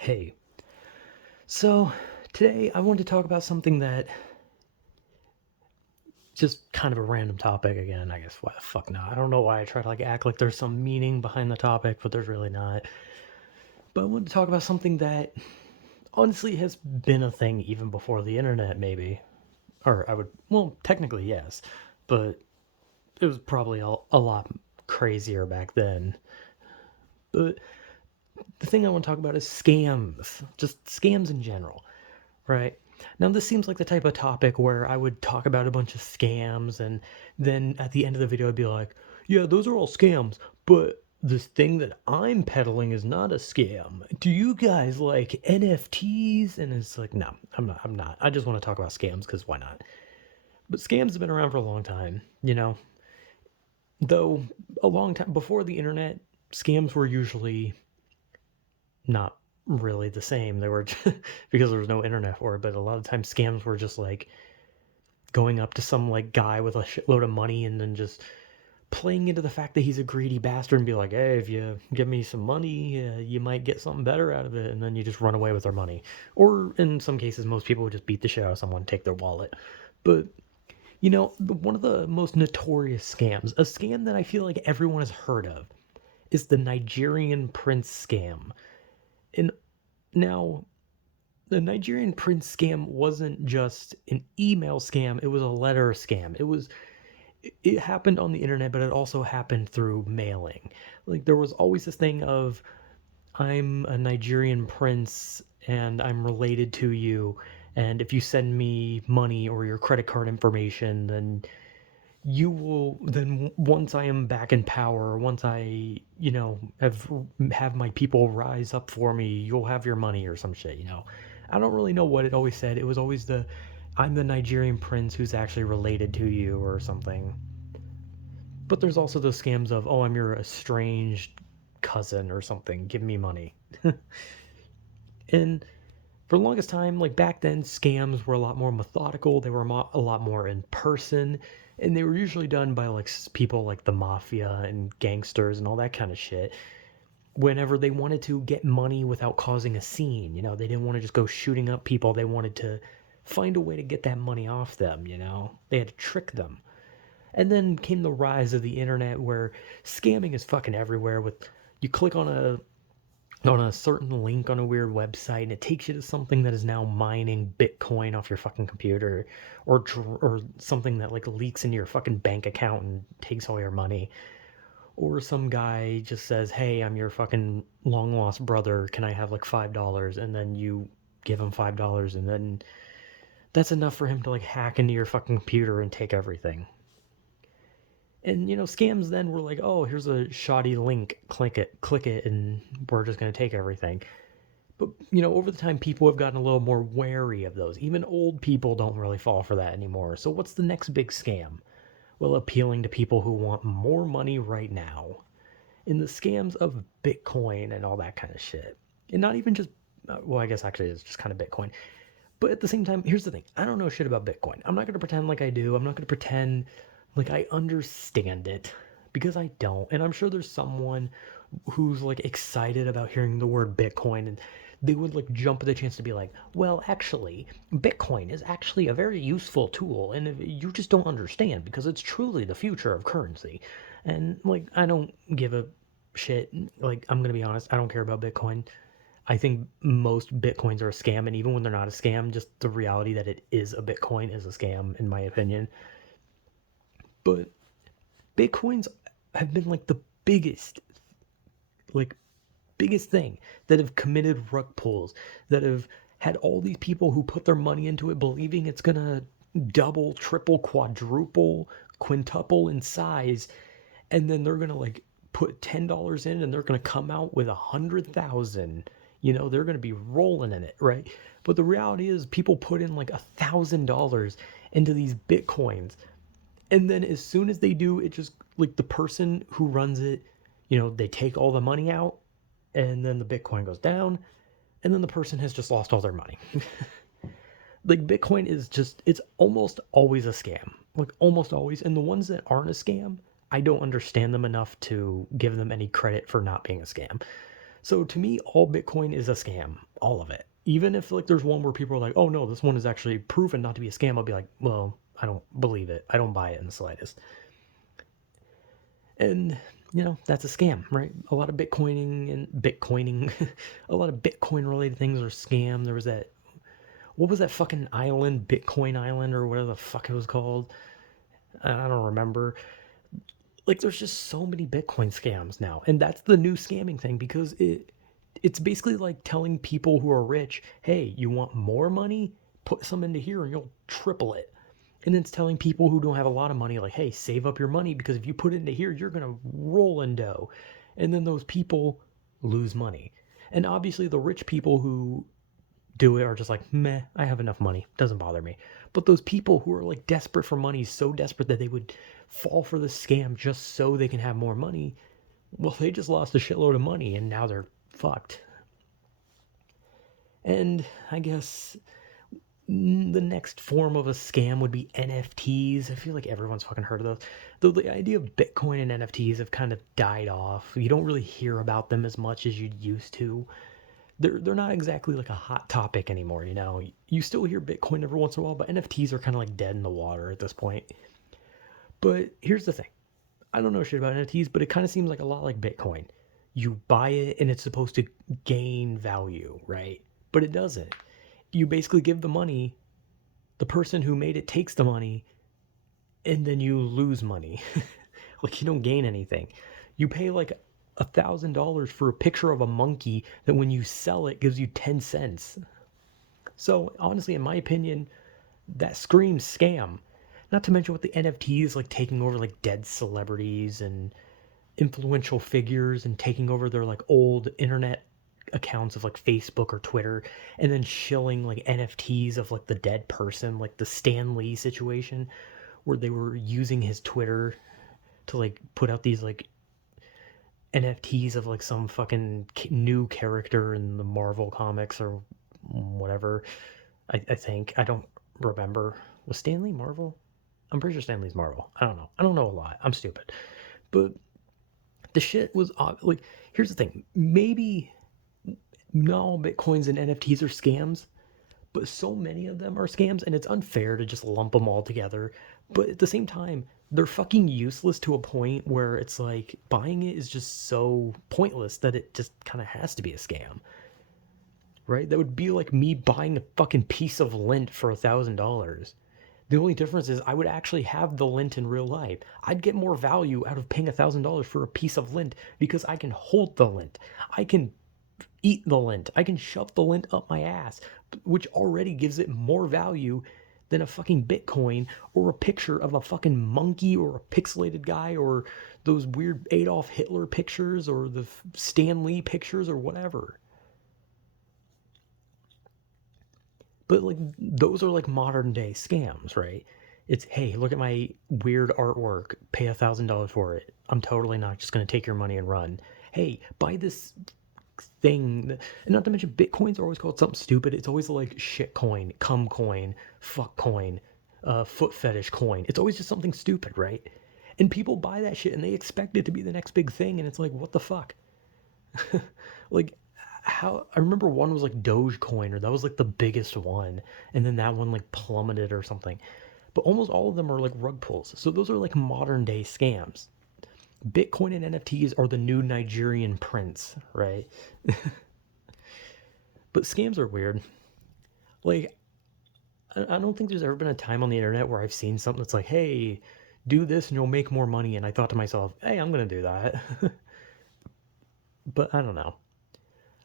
Hey, so today I wanted to talk about something that just kind of a random topic again. I guess why the fuck not? I don't know why I try to act like there's some meaning behind the topic, but there's really not. But I wanted to talk about something that honestly has been a thing even before the internet, maybe. Or I would, well, technically yes, but it was probably a lot crazier back then. But the thing I want to talk about is scams, just scams in general. Right. Now, this seems like the type of topic where I would talk about a bunch of scams, and then at the end of the video, I'd be like, yeah, those are all scams, but this thing that I'm peddling is not a scam. Do you guys like NFTs? And it's like, no, I'm not. I'm not. I just want to talk about scams because why not? But scams have been around for a long time, though a long time before the internet, scams were usually not really the same. They were because there was no internet for it, but a lot of times scams were just going up to some guy with a shitload of money and then just playing into the fact that he's a greedy bastard and be like, hey, if you give me some money, you might get something better out of it, and then you just run away with their money. Or in some cases, most people would just beat the shit out of someone, take their wallet. But one of the most notorious scams, a scam that I feel like everyone has heard of, is the Nigerian prince scam. And now, the Nigerian prince scam wasn't just an email scam, it was a letter scam. It happened on the internet, but it also happened through mailing. Like there was always this thing of I'm a Nigerian prince and I'm related to you, and if you send me money or your credit card information, then once I am back in power, once I, have my people rise up for me, you'll have your money or some shit. I don't really know what it always said. It was always I'm the Nigerian prince who's actually related to you or something. But there's also those scams of, oh, I'm your estranged cousin or something, give me money. And for the longest time, like back then, scams were a lot more methodical. They were a lot more in person, and they were usually done by people like the mafia and gangsters and all that kind of shit. Whenever they wanted to get money without causing a scene, they didn't want to just go shooting up people. They wanted to find a way to get that money off them. They had to trick them. And then came the rise of the internet where scamming is fucking everywhere. With you click on a certain link on a weird website and it takes you to something that is now mining Bitcoin off your fucking computer, or something that leaks into your fucking bank account and takes all your money, or some guy just says, hey, I'm your fucking long lost brother, can I have $5, and then you give him $5, and then that's enough for him to hack into your fucking computer and take everything. And scams then were like, oh, here's a shoddy link, click it, and we're just going to take everything. But over the time, people have gotten a little more wary of those. Even old people don't really fall for that anymore. So what's the next big scam? Well, appealing to people who want more money right now. In the scams of Bitcoin and all that kind of shit. And not even just, well, I guess actually it's just kind of Bitcoin. But at the same time, here's the thing. I don't know shit about Bitcoin. I'm not going to pretend like I do. I'm not going to pretend like I understand it, because I don't. And I'm sure there's someone who's excited about hearing the word Bitcoin, and they would jump at the chance to be like, well, actually, Bitcoin is actually a very useful tool, and you just don't understand because it's truly the future of currency. And I don't give a shit. I'm going to be honest, I don't care about Bitcoin. I think most Bitcoins are a scam, and even when they're not a scam, just the reality that it is a Bitcoin is a scam, in my opinion. But Bitcoins have been the biggest, like biggest thing that have committed rug pulls, that have had all these people who put their money into it believing it's gonna double, triple, quadruple, quintuple in size, and then they're gonna put $10 in and they're gonna come out with 100,000. They're gonna be rolling in it, right? But the reality is people put in $1,000 into these bitcoins, and then as soon as they do, it just the person who runs it, they take all the money out, and then the Bitcoin goes down, and then the person has just lost all their money. Bitcoin is just, it's almost always a scam. Almost always. And the ones that aren't a scam, I don't understand them enough to give them any credit for not being a scam. So to me, all Bitcoin is a scam. all of it. Even if like there's one where people are like, oh no, this one is actually proven not to be a scam, I'll be like, well, I don't believe it. I don't buy it in the slightest. And that's a scam, right? A lot of bitcoining, a lot of Bitcoin related things are scam. There was that, what was that fucking island, Bitcoin Island or whatever the fuck it was called? I don't remember. Like there's just so many Bitcoin scams now, and that's the new scamming thing because it's basically like telling people who are rich, hey, you want more money? Put some into here and you'll triple it. And then it's telling people who don't have a lot of money, like, hey, save up your money because if you put it into here, you're going to roll in dough. And then those people lose money. And obviously, the rich people who do it are just like, meh, I have enough money. Doesn't bother me. But those people who are like desperate for money, so desperate that they would fall for the scam just so they can have more money, well, they just lost a shitload of money and now they're fucked. And I guess the next form of a scam would be NFTs. I feel like everyone's fucking heard of those. Though the idea of Bitcoin and NFTs have kind of died off. You don't really hear about them as much as you'd used to. They're not exactly like a hot topic anymore, you know. You still hear Bitcoin every once in a while, but NFTs are kind of like dead in the water at this point. But here's the thing. I don't know shit about NFTs, but it kind of seems like a lot like Bitcoin. You buy it and it's supposed to gain value, right? But it doesn't. You basically give the money, the person who made it takes the money, and then you lose money. Like you don't gain anything. You pay like $1,000 for a picture of a monkey that when you sell it gives you 10 cents. So honestly, in my opinion, that screams scam. Not to mention with the NFTs like taking over like dead celebrities and influential figures and taking over their like old internet accounts of like Facebook or Twitter and then shilling like NFTs of like the dead person, like the Stan Lee situation where they were using his Twitter to like put out these like NFTs of like some fucking new character in the Marvel comics or whatever. I think I don't remember. Was Stan Lee Marvel? I'm pretty sure Stan Lee's Marvel. I don't know. I don't know a lot. I'm stupid. But the shit was like, here's the thing. Maybe not all Bitcoins and NFTs are scams, but so many of them are scams, and it's unfair to just lump them all together. But at the same time, they're fucking useless to a point where it's like buying it is just so pointless that it just kind of has to be a scam, right? That would be like me buying a fucking piece of lint for $1,000. The only difference is I would actually have the lint in real life. I'd get more value out of paying $1,000 for a piece of lint because I can hold the lint. I can eat the lint. I can shove the lint up my ass, which already gives it more value than a fucking Bitcoin or a picture of a fucking monkey or a pixelated guy or those weird Adolf Hitler pictures or the Stan Lee pictures or whatever. But like those are like modern day scams, right? It's hey, look at my weird artwork, pay $1,000 for it. I'm totally not just gonna take your money and run. Hey, buy this thing. And not to mention Bitcoins are always called something stupid. It's always like shit coin, cum coin, fuck coin, foot fetish coin. It's always just something stupid, right? And people buy that shit and they expect it to be the next big thing, and it's like, what the fuck? Like how I remember one was like Dogecoin, or that was like the biggest one, and then that one like plummeted or something. But almost all of them are like rug pulls. So those are like modern day scams. Bitcoin and NFTs are the new Nigerian prince, right? But scams are weird. Like, I don't think there's ever been a time on the internet where I've seen something that's like, hey, do this and you'll make more money. And I thought to myself, hey, I'm going to do that. But I don't know.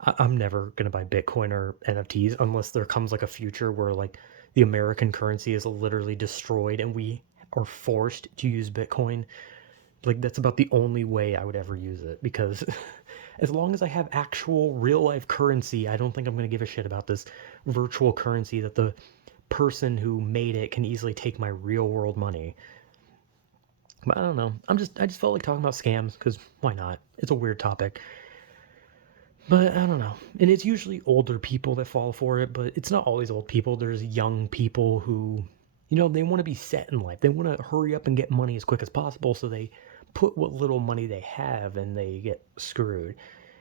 I'm never going to buy Bitcoin or NFTs unless there comes like a future where like the American currency is literally destroyed and we are forced to use Bitcoin. Like that's about the only way I would ever use it because as long as I have actual real life currency, I don't think I'm going to give a shit about this virtual currency that the person who made it can easily take my real world money. But I don't know. I just felt like talking about scams because why not? It's a weird topic. But I don't know. And it's usually older people that fall for it, but it's not always old people. There's young people who, they want to be set in life. They want to hurry up and get money as quick as possible, so they put what little money they have and they get screwed.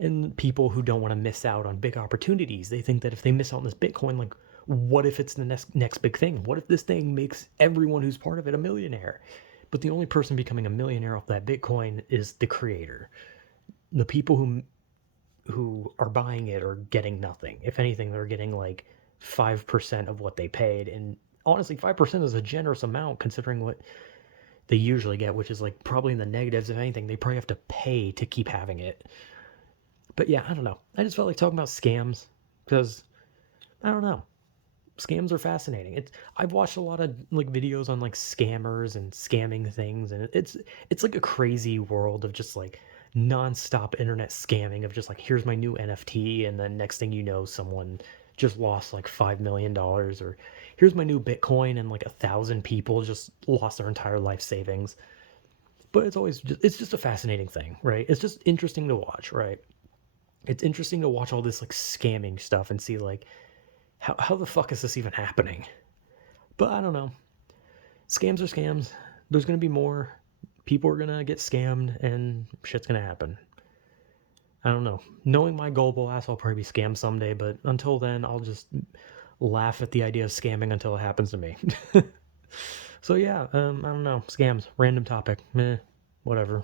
And people who don't want to miss out on big opportunities, they think that if they miss out on this Bitcoin, like, what if it's the next big thing? What if this thing makes everyone who's part of it a millionaire? But the only person becoming a millionaire off that Bitcoin is the creator. The people who are buying it are getting nothing. If anything, they're getting like 5% of what they paid. And honestly, 5% is a generous amount considering what they usually get, which is like probably in the negatives. If anything, they probably have to pay to keep having it. But yeah, I don't know. I just felt like talking about scams because I don't know. Scams are fascinating. I've watched a lot of like videos on like scammers and scamming things, and it's like a crazy world of just like nonstop internet scamming of just like here's my new NFT, and then next thing you know, someone just lost like $5 million, or here's my new Bitcoin, and like 1,000 people just lost their entire life savings. But it's just a fascinating thing, right? It's just interesting to watch, right? It's interesting to watch all this like scamming stuff and see like how the fuck is this even happening? But I don't know. Scams are scams. There's gonna be more. People are gonna get scammed and shit's gonna happen. I don't know. Knowing my gullible ass, I'll probably be scammed someday, but until then, I'll just laugh at the idea of scamming until it happens to me. So yeah, I don't know. Scams, random topic. Meh, whatever.